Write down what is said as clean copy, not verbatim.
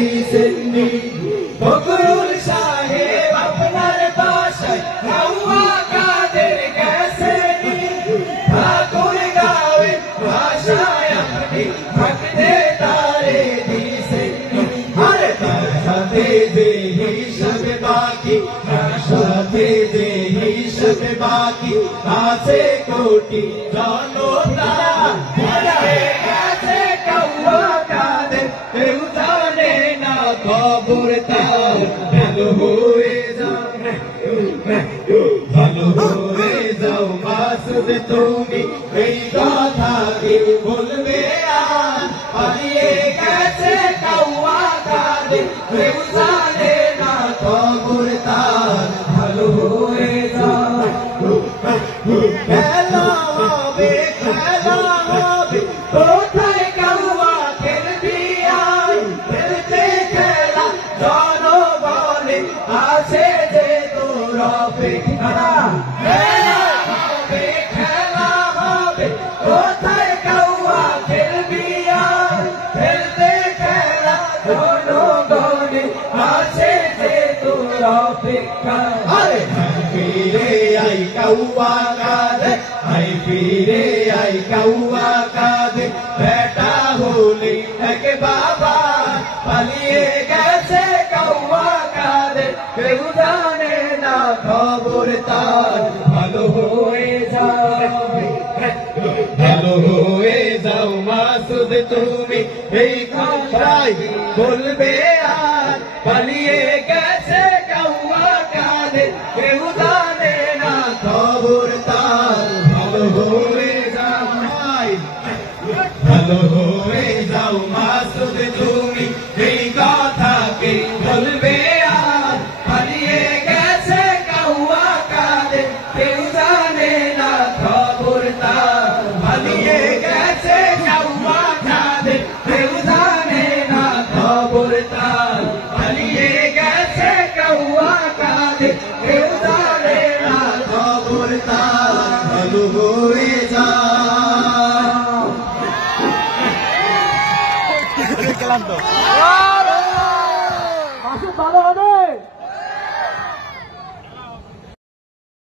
দিছেননি ফখরুল সাহেব আপনার বাসায় কাউয়া কাদের গেছেনি ঠাকুর গাঁয়ে ভাষায় আপনি থাকতে তারে দিছেননি আরে তার সাথে যে হিসাব বাকি তার সাথে যে হিসাব বাকি আছে কোটি জনতা খবর তার ভালো হয়ে যাও মাসুদ তুমি এই কথা কি বলবে আর পালিয়ে গেছে কাউয়া কাদের কেউ জানে না খবর তার ভালো হয়ে যাও খেলা হবে কোথায় কাউয়া খেলবি আর খেলতে খেলা জনগণে আছে যে তোর অপেক্ষা খেলা হবে কোথায় কাউয়া খেলবি আর খেলতে খেলা জনগণে আছে যে তোর অপেক্ষা আরে ফিরে আই কাউয়া কাঁদে আই ফিরে আই কাউয়া কাঁদে বেটা হলি এক বাবা পালিয়ে গেছে কাউয়া কাঁদে কেউ জানে না খবর তার ভালো হয়ে যাও মাসুদ তুমি এই কথাই বলবে আর পালিয়ে গেছে কাউয়া কাঁদে কেউ জানে না খবর তার ভালো হয়ে যাও মাসুদ তুমি এই কথাকে বলবে আর পালিয়ে গেছে কাউয়া কাঁদে কেউ জানে না খবর তার পালিয়ে গেছে কাউয়া কাঁদে কেউ জানে না খবর তার পালিয়ে গেছে কাউয়া কাঁদে কেউ জানে না খবর তার ভালো হয়ে যাও।